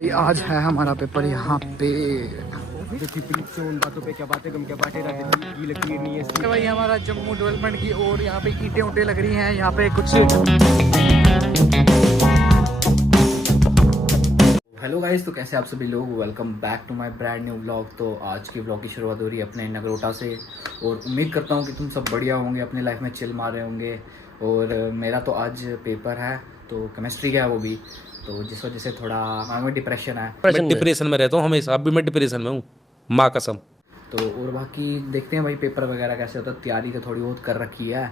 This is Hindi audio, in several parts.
आज है हमारा पेपर यहाँ पे। उन बातों पे क्या बातें गम क्या बातें की लकीर नहीं है भाई हमारा जम्मू डेवलपमेंट की और यहाँ पे ईंटें उंटे लग रही हैं यहाँ पे कुछ। हेलो गाइस, तो कैसे आप सभी लोग, welcome back to my brand new vlog. तो आज के व्लॉग की शुरुआत हो रही है अपने नगरोटा से और उम्मीद करता हूँ कि तुम सब बढ़िया होंगे, अपनी लाइफ में चिल मार रहे होंगे। और मेरा तो आज पेपर है, तो केमिस्ट्री का है वो भी, तो जिस वजह से थोड़ा हमें डिप्रेशन है। मैं डिप्रेशन में रहता हूँ हमेशा, अभी मैं डिप्रेशन में हूँ, माँ कसम। तो और बाकी देखते हैं भाई पेपर वगैरह कैसे होता है। तैयारी तो थोड़ी बहुत कर रखी है,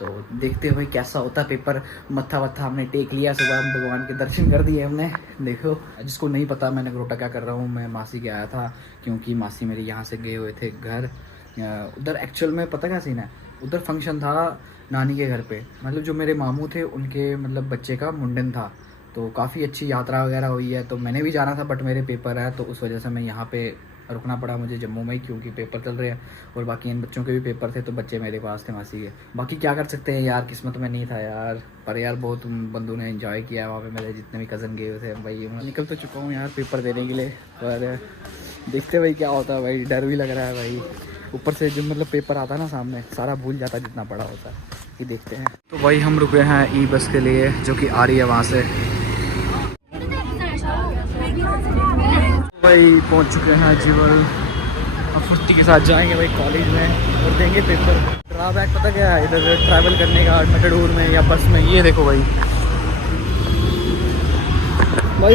तो देखते हैं भाई कैसा होता है पेपर। मत्था वत्था हमने टेक लिया, सुबह हम भगवान के दर्शन कर दिए हमने। देखो, जिसको नहीं पता मैं नगरोटा क्या कर रहा हूँ, मैं मासी के आया था क्योंकि मासी मेरे यहाँ से गए हुए थे घर। उधर एक्चुअल में पता क्या सीन है, उधर फंक्शन था नानी के घर पे, मतलब जो मेरे मामू थे उनके मतलब बच्चे का मुंडन था। तो काफ़ी अच्छी यात्रा वगैरह हुई है, तो मैंने भी जाना था बट मेरे पेपर है, तो उस वजह से मैं यहाँ पे रुकना पड़ा मुझे जम्मू में ही, क्योंकि पेपर चल रहे हैं। और बाकी इन बच्चों के भी पेपर थे, तो बच्चे मेरे पास थे मासी के। बाकी क्या कर सकते हैं यार, किस्मत में नहीं था यार। पर यार बहुत बंदों ने एंजॉय किया है वहाँ पे, मेरे जितने भी कज़न गए हुए थे भाई। मैं निकल तो चुका हूँ यार पेपर देने के लिए, पर देखते भाई क्या होता है भाई। डर भी लग रहा है भाई, ऊपर से जो मतलब पेपर आता है ना सामने, सारा भूल जाता है जितना पढ़ा होता है। ये देखते हैं। तो भाई हम रुके हैं ई बस के लिए जो कि आ रही है वहाँ से। भाई पहुंच चुके हैं जीवल, अब फुर्ती के साथ जाएंगे भाई कॉलेज में और देंगे पेपर। ड्रॉबैक पता क्या है इधर ट्रैवल करने का, मेटाडोर में या बस में। ये देखो भाई,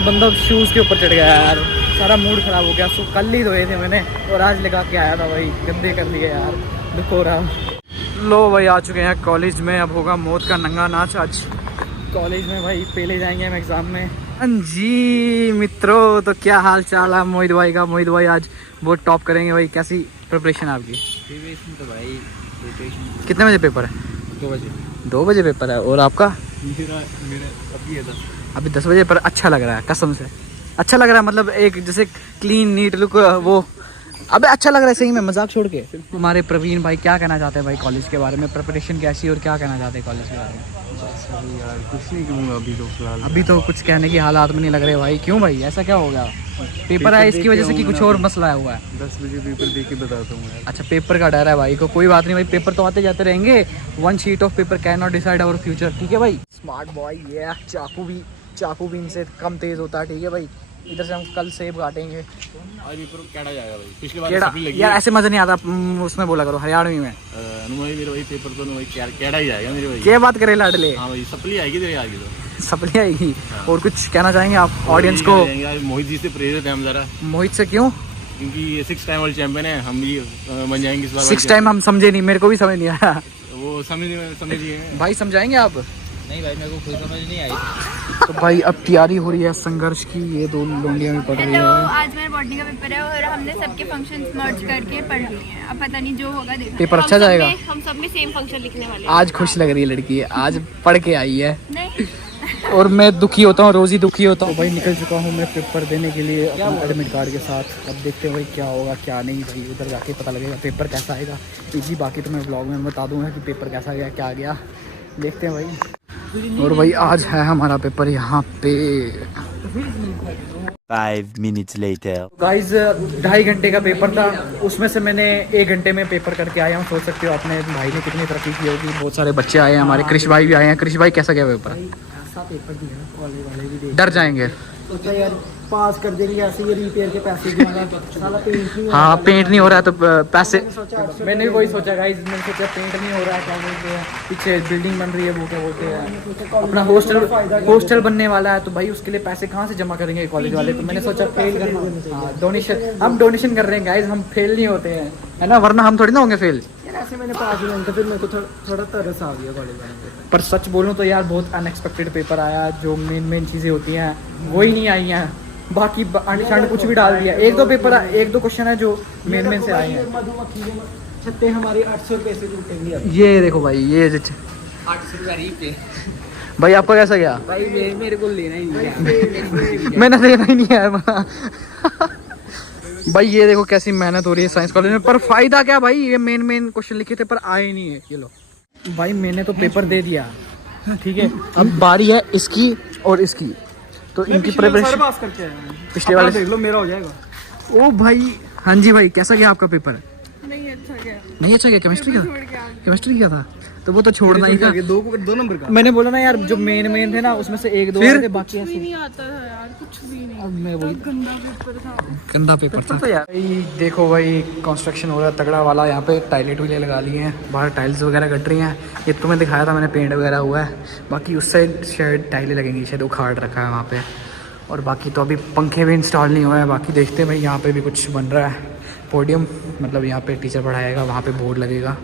बंदा शूज़ के ऊपर चढ़ गया यार, सारा मूड ख़राब हो गया। सो कल ही धोए थे मैंने और आज लगा के आया था भाई, गंदे कर दिए यार, दुख हो रहा। लो भाई आ चुके हैं कॉलेज में, अब होगा मौत का नंगा नाच आज कॉलेज में भाई। पहले जाएंगे हम एग्ज़ाम में। हाँ जी मित्रों, तो क्या हाल चाल है मोहित भाई का। मोहित भाई आज बहुत टॉप करेंगे भाई, कैसी प्रिपरेशन है आपकी? तो भाई कितने बजे पेपर है? 2 बजे। 2 बजे पेपर है। और आपका? मेरा अभी है 10। अभी 10 बजे पर। अच्छा लग रहा है कसम से, अच्छा लग रहा है, मतलब एक जैसे क्लीन नीट लुक वो। अबे अच्छा लग रहा है सही में, मजाक छोड़ के। हमारे प्रवीण भाई क्या कहना चाहते हैं भाई कॉलेज के बारे में, प्रिपरेशन कैसी और क्या कहना चाहते हैं कॉलेज के बारे में? अभी यार कुछ नहीं कहूँगा अभी तो फिलहाल। अभी तो कुछ कहने की हालात में नहीं लग रहे भाई। क्यों भाई, ऐसा क्या हो गया? पेपर है इसकी वजह से कि कुछ और मसला है हुआ है? 10 बजे पेपर दे के बताता हूँ यार। अच्छा पेपर का डर है भाई को, कोई बात नहीं भाई, पेपर तो आते जाते रहेंगे। 1 sheet of paper cannot decide our future, ठीक है भाई। स्मार्ट बॉय ये चाकू भी इनसे कम तेज होता है, ठीक है भाई। इधर से हम कल सेब काटेंगे। आज पेपर कैडा जाएगा भाई, पिछली बार केड़ा सप्ली लगी यार, ऐसे मजा नहीं आता, उसमें बोला करो हरियाणवी में। अनुमाई मेरे भाई पेपर तो भाई कैडा ही जाएगा मेरे भाई। क्या बात करे लाडले, हाँ भाई सप्ली आएगी तेरे आगे तो। सप्ली आएगी। और कुछ कहना चाहेंगे आप ऑडियंस को? मोहित जी से प्रेरित है हम जरा। मोहित से क्यों? क्योंकि ये 6 टाइम वर्ल्ड चैंपियन है, हम भी बन जाएंगे इस बार। 6 टाइम हम समझे नहीं, मेरे को भी समझ नहीं आया। वो समझिए भाई समझाएंगे आप? नहीं भाई मेरे को कोई समझ नहीं आई। तो भाई अब तैयारी हो रही है संघर्ष की, ये 2 लोंडियां भी पढ़ रही है। आज मेरा बॉटनी का पेपर है और हमने सबके फंक्शंस मर्ज करके पढ़ लिए हैं। अब पता नहीं जो होगा देखना। पेपर अच्छा जाएगा? हम सब में सेम फंक्शन लिखने वाले हैं। आज खुश लग रही है लड़की, आज पढ़ के आई है। नहीं और मैं दुखी होता हूँ, रोज ही दुखी होता हूँ भाई। निकल चुका हूँ मैं पेपर देने के लिए अपने एडमिट कार्ड के साथ। अब देखते हैं भाई क्या होगा क्या नहीं भाई, उधर जाके पता लगेगा पेपर कैसा आएगा। इसी बाकी तो मैं ब्लॉग में बता दूंगा कि पेपर कैसा गया क्या गया, देखते हैं भाई। और भाई आज है हमारा पेपर यहाँ पे। 5 minutes later. गाइज 2.5 घंटे का पेपर था, उसमें से मैंने 1 घंटे में पेपर करके आया हूँ। सोच सकते हो अपने भाई ने कितनी तरक्की की होगी। बहुत सारे बच्चे आए हैं हमारे, कृष भाई भी आए हैं। कृष भाई कैसा गया पेपर? ऐसा पेपर दिया कॉलेज वाले भी डर जाएंगे। सोचा यार पास कर देंगे, ऐसे ये रिपेयर के पैसे साला पेंट नहीं हाँ पेंट नहीं हो रहा है तो पैसे। सोचा मैंने भी वही सोचा गाइज, मैंने सोचा पेंट नहीं हो रहा है, क्या बोलते हैं पीछे बिल्डिंग बन रही है, वो क्या बोलते हैं अपना हॉस्टल बनने वाला है, तो भाई उसके लिए पैसे कहाँ से जमा करेंगे कॉलेज वाले। तो मैंने सोचा फेल करना। हाँ डोनेशन, हम डोनेशन कर रहे हैं गाइज, हम फेल नहीं होते हैं है ना, वरना हम थोड़ी ना होंगे फेल। ऐसे मैंने पास ही नहीं, तो फिर मेरे को थोड़ा तरस आ गया कॉलेज वाले पे। पर सच बोलूँ तो यार बहुत अनएक्सपेक्टेड पेपर आया, जो मेन चीज़ें होती हैं वो ही नहीं आई हैं। बाकी आंटी शांटी कुछ भी डाल दिया। एक दो क्वेश्चन है जो मेन से आए हैं। मधुमक्खी छत्ते हमारे 800 रुपये से टूटेंगे। ये देखो भाई, ये 800 रुपये रीपे। भाई आपका कैसा गया? भाई मेरे को लेना ही नहीं। मैंने देना ही नहीं है भाई। ये देखो कैसी मेहनत हो रही है साइंस कॉलेज में, पर फायदा क्या भाई, ये मेन क्वेश्चन लिखे थे पर आए नहीं है। ये लो भाई, मैंने तो पेपर दे दिया, ठीक है। अब बारी है इसकी और इसकी। तो मैं इनकी पिछले वाले सारे प्रिपरेशन पास करके आया हूँ। पिछले अपना वाले देख लो, मेरा हो जाएगा। ओ भाई, हाँ जी भाई, कैसा गया आपका पेपर? नहीं अच्छा गया, नहीं अच्छा गया, केमिस्ट्री का? केमिस्ट्री का था तो वो तो छोड़ना ही था। दो नंबर का मैंने बोला ना यार, जो मेन थे ना उसमें से एक दो आए थे, बाकी ऐसे नहीं आता था यार, कुछ भी नहीं, अब मैं वही गंदा पेपर था। गंदा पेपर था यार। भाई देखो भाई, कंस्ट्रक्शन हो रहा है तगड़ा वाला। यहाँ पे टाइलेट भी लगा लिए हैं, बाहर टाइल्स वगैरह कट रही हैं। ये तो मैं दिखाया था, मैंने पेंट वगैरह हुआ है। बाकी उस साइड शायद टाइलें लगेंगी, शायद उखाड़ रखा है वहाँ पे। और बाकी तो अभी पंखे भी इंस्टॉल नहीं हुआ है। बाकी देखते हैं भाई, यहाँ पे भी कुछ बन रहा है। पोडियम मतलब यहाँ पे टीचर पढ़ाएगा, वहाँ पे बोर्ड लगेगा।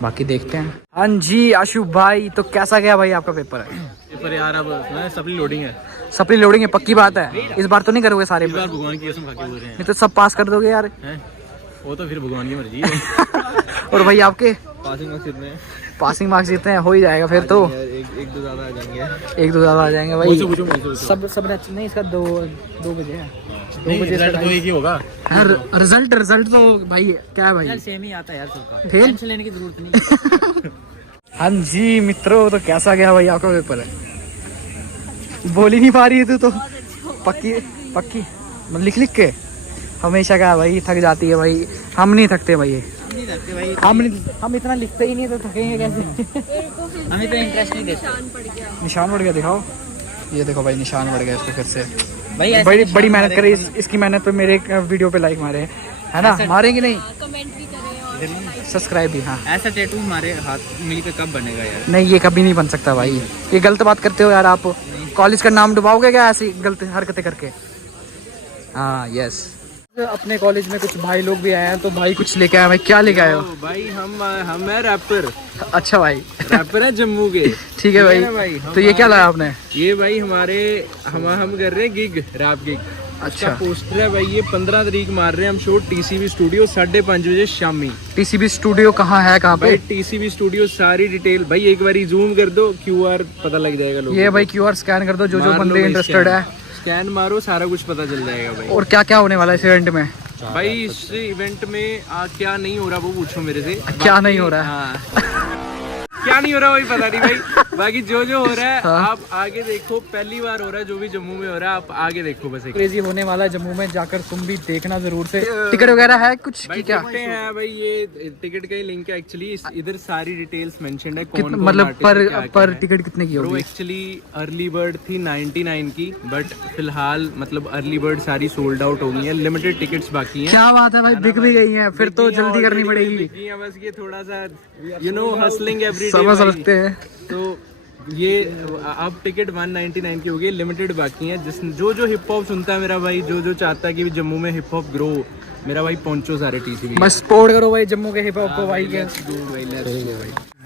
बाकी देखते हैं। हाँ जी आशु भाई, तो कैसा गया भाई आपका पेपर? पेपर यार अब सप्ली लोडिंग है, सप्ली लोडिंग है, पक्की बात है। इस बार तो नहीं करोगे सारे? इस बार भगवान की कसम खा के बोल रहे नहीं तो सब पास कर दोगे यार। हैं, वो तो फिर भगवान की मर्जी है। और भाई आपके पासिंग मार्क्स कितने हैं? पासिंग मार्क्स जितने हैं हो ही जाएगा फिर तो। एक दो ज्यादा आ जाएंगे। एक दो ज़्यादा आ जाएंगे भाई। पूछो। सब नहीं, इसका 2 बजे है। 2 बजे रिजल्ट तो एक ही होगा। रिजल्ट तो भाई क्या है भाई, सेम ही आता है यार सबका, फिर टेंशन लेने की जरूरत नहीं। हाँ जी मित्रों, तो कैसा गया भाई आपका पेपर? बोल ही नहीं पा रही है तू तो। पक्की मतलब लिख के हमेशा क्या भाई, थक जाती है भाई। हम नहीं थकते भाई, हम इतना लिखते ही नहीं तो थकेंगे कैसे? हमें तो इंटरेस्ट नहीं देता। निशान बढ़ गया, दिखाओ। ये देखो भाई, निशान बढ़ गया इसको फिर से। भाई ऐसे बड़ी निशान बड़ी मेहनत मारे करी, इसकी मेहनत पे मेरे वीडियो पे लाइक मारे है ना? मारेंगे नहीं, कमेंट भी करें और सब्सक्राइब भी। हाँ ऐसा टैटू हमारे हाथ मिलकर कब बनेगा यार? नहीं, ये कभी नहीं बन सकता भाई। ये गलत बात करते हो यार आप। कॉलेज का नाम डुबाओगे क्या ऐसी गलत हरकतें करके? हाँ यस। अपने कॉलेज में कुछ भाई लोग भी आए हैं, तो भाई कुछ लेके आए। भाई क्या लेके आए हो? भाई हम है रैपर अच्छा भाई, रैपर है जम्मू के। ठीक है ना भाई। तो ये क्या लाया आपने? ये भाई हमारे हम कर रहे हैं गिग, रैप गिग। अच्छा, पोस्टर है भाई, ये 15 तारीख मार रहे हैं हम शो टीसीबी स्टूडियो 5:30 बजे शामी। टीसीबी स्टूडियो कहाँ है, कहाँ पे? भाई टीसीबी स्टूडियो सारी डिटेल भाई एक बार जूम कर दो, क्यूआर पता लग जाएगा लोगों ये को। भाई क्यूआर स्कैन कर दो, जो मार लो बंदे भाई इंटरेस्टेड है। स्कैन मारो, सारा कुछ पता चल जाएगा भाई। और क्या क्या होने वाला है इस इवेंट में? भाई इस इवेंट में क्या नहीं हो रहा वो पूछो मेरे से। क्या नहीं हो रहा है? हाँ। क्या नहीं हो रहा वही पता नहीं भाई। बाकी जो हो रहा है हाँ। आप आगे देखो, पहली बार हो रहा है जो भी जम्मू में हो रहा है, आप आगे देखो बस। क्रेजी होने वाला है जम्मू में, जाकर तुम भी देखना जरूर से। टिकट वगैरह है कुछ भाई की क्या? टिकटें हैं भाई, ये टिकट का ही लिंक है एक्चुअली। इधर सारी डिटेल्स मेंशन्ड है, कौन कितना कौन मतलब artist पर क्या क्या पर है। टिकट कितने की ब्रो होगी? एक्चुअली अर्ली बर्ड थी 99 की, बट फिलहाल मतलब अर्ली बर्ड सारी सोल्ड आउट हो गई है। लिमिटेड टिकट्स बाकी हैं। क्या बात है भाई, बिक भी गई हैं, फिर तो जल्दी करनी पड़ेगी। बस ये थोड़ा सा हसलिंग एवरी समझ सकते हैं। तो ये अब टिकट 199 की होगी, लिमिटेड बाकी है। जिस जो हिप हॉप सुनता है मेरा भाई, जो चाहता है कि जम्मू में हिप हॉप ग्रो, मेरा भाई पहुंचो सारे टीसीबी। बस सपोर्ट करो भाई जम्मू के हिप हॉप को भाई के।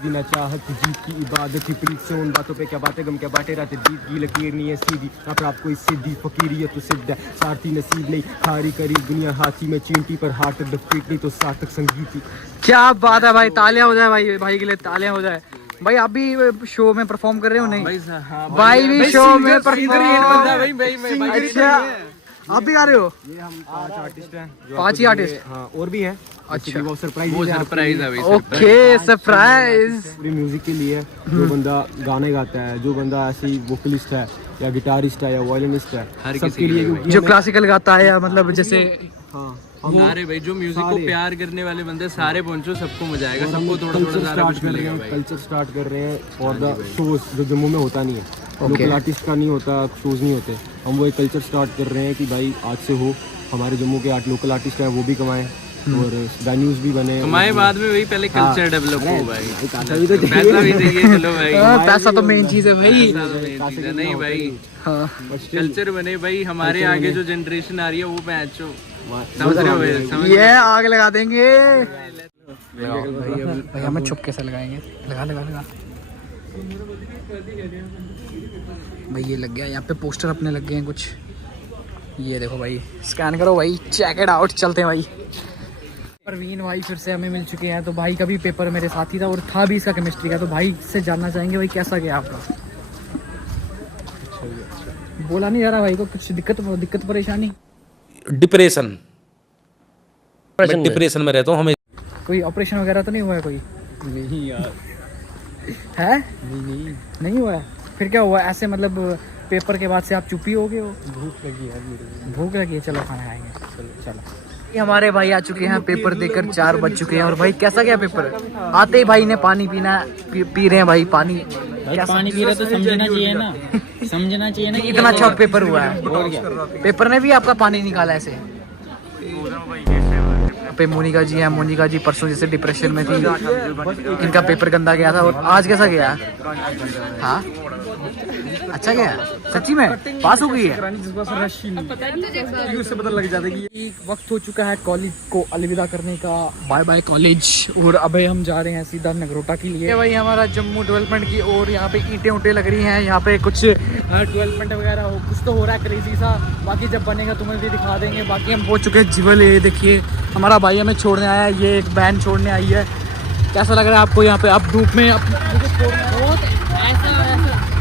बिना चाहत जीत की इबादत ही प्रीत से उन बातों पे क्या बातें गम क्या बातें रहते दीप की लकीर नहीं है सीधी अपने आपको इससे दी फकीरियत तो सिद्ध है सारथी नसीब नहीं खारी करी दुनिया हाथी में चींटी पर हाथ तक डफीट नहीं तो सार्थक संगीत ही। क्या बात है भाई, तालियां हो जाए भाई के लिए, तालियां हो जाए भाई। आप भी शो में परफॉर्म कर रहे हो? नहीं भाई भी शो में परफॉर्म। अच्छा, आप भी गा रहे हो? ये हम 5 आर्टिस्ट हैं। 5 ही आर्टिस्ट? हाँ और भी हैं। अच्छा, वो सरप्राइज है भाई। Okay surprise. पूरी म्यूजिक के लिए जो बंदा गाने गाता है, जो बंदा ऐसी वोकलिस्ट है या गिटारिस्ट है या वायलिनिस्ट है, सबके लिए क्योंकि जो क्लासिकल गाता है या मतलब जैसे सारे भाई जो म्यूजिक को प्यार करने वाले बंदे सारे पहुंचो, सबको मजा आएगा, सबको थोड़ा सारा कुछ मिलेगा भाई। कल्चर स्टार्ट कर रहे हैं और द शोज जो जम्मू में होता नहीं है, लोकल आर्टिस्ट का नहीं होता, शोज नहीं होते, हम वो एक कल्चर स्टार्ट कर रहे हैं कि भाई आज से हो हमारे जम्मू के 8 लोकल आर्टिस्ट हैं वो भी कमाएं और वेन्यूज भी बने। हमारे बाद में वही पहले कल्चर डेवलप हो भाई, पैसा भी चाहिए। चलो भाई पैसा तो मेन चीज है भाई। नहीं भाई, हाँ कल्चर बने भाई। हमारे आगे जो जनरेशन आ रही है वो पैचो समझ रहे हो, समझ ये आग लगा देंगे भाई। हमें चुपके से लगाएंगे। लगा भाई, ये लग गया। यहाँ पे पोस्टर अपने लग गए हैं कुछ। ये देखो भाई, स्कैन करो भाई, चेक इट आउट। चलते हैं भाई। परवीन भाई फिर से हमें मिल चुके हैं। तो भाई का भी पेपर मेरे साथ ही था और था भी इसका केमिस्ट्री का। तो भाई से जानना चाहेंगे भाई कैसा गया आपका? बोला नहीं जा रहा भाई को, कुछ दिक्कत परेशानी? डिप्रेशन में रहता हूँ हमें। कोई ऑपरेशन वगैरह तो नहीं हुआ है कोई? नहीं यार, है नहीं हुआ है। फिर क्या हुआ ऐसे मतलब पेपर के बाद से आप चुप ही हो गए हो? भूख लगी है मेरी। भूख लगी है, चलो खाना खाएंगे। चलो ये हमारे भाई आ चुके हैं, पेपर देकर 4 बज चुके हैं। और भाई कैसा गया पेपर? आते ही भाई ने पानी पीना पी रहे हैं भाई पानी। पानी पी रहे तो समझना चाहिए ना, समझना चाहिए ना। इतना अच्छा पेपर हुआ है, और क्या? पेपर ने भी आपका पानी निकाला ऐसे। पे मोनिका जी हैं, मोनिका जी परसों जैसे डिप्रेशन में थी, इनका पेपर गंदा गया था। और आज कैसा गया? हाँ अच्छा गया, सच्ची में पास हो गई है। उससे पता लग जाता है कि वक्त हो चुका है कॉलेज को अलविदा करने का। Bye bye college. और अभी हम जा रहे हैं सीधा नगरोटा के लिए। भाई हमारा जम्मू डेवलपमेंट की और यहाँ पे ईंटें उंटे लग रही हैं, यहाँ पे कुछ डेवलपमेंट वगैरह हो, कुछ तो हो रहा है क्रेजी सा। बाकी जब बनेगा तुम्हें भी दिखा देंगे। बाकी हम पहुँच चुके हैं जिवल। ये देखिए हमारा भाई हमें छोड़ने आया है, ये एक बैन छोड़ने आई है। कैसा लग रहा है आपको यहाँ पे? आप धूप में बहुत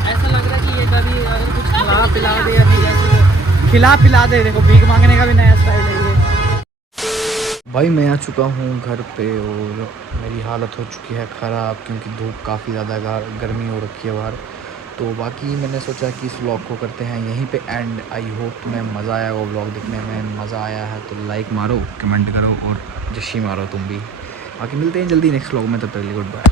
ऐसा लग रहा है कि ये कभी अगर कुछ खिला पिला दे या फिर ऐसे खिला पिला दे। देखो भीख मांगने का भी नया स्टाइल है ये। भाई मैं आ चुका हूँ घर पे और मेरी हालत हो चुकी है ख़राब, क्योंकि धूप काफ़ी ज़्यादा गर्मी हो रखी है बाहर। तो बाकी मैंने सोचा कि इस व्लॉग को करते हैं यहीं पे एंड। आई होप तुम्हें मज़ा आया वो व्लॉग देखने में। मज़ा आया है तो लाइक मारो, कमेंट करो और जशी मारो तुम भी। बाकी मिलते हैं जल्दी नेक्स्ट व्लॉग में, तब तक के लिए गुड बाय।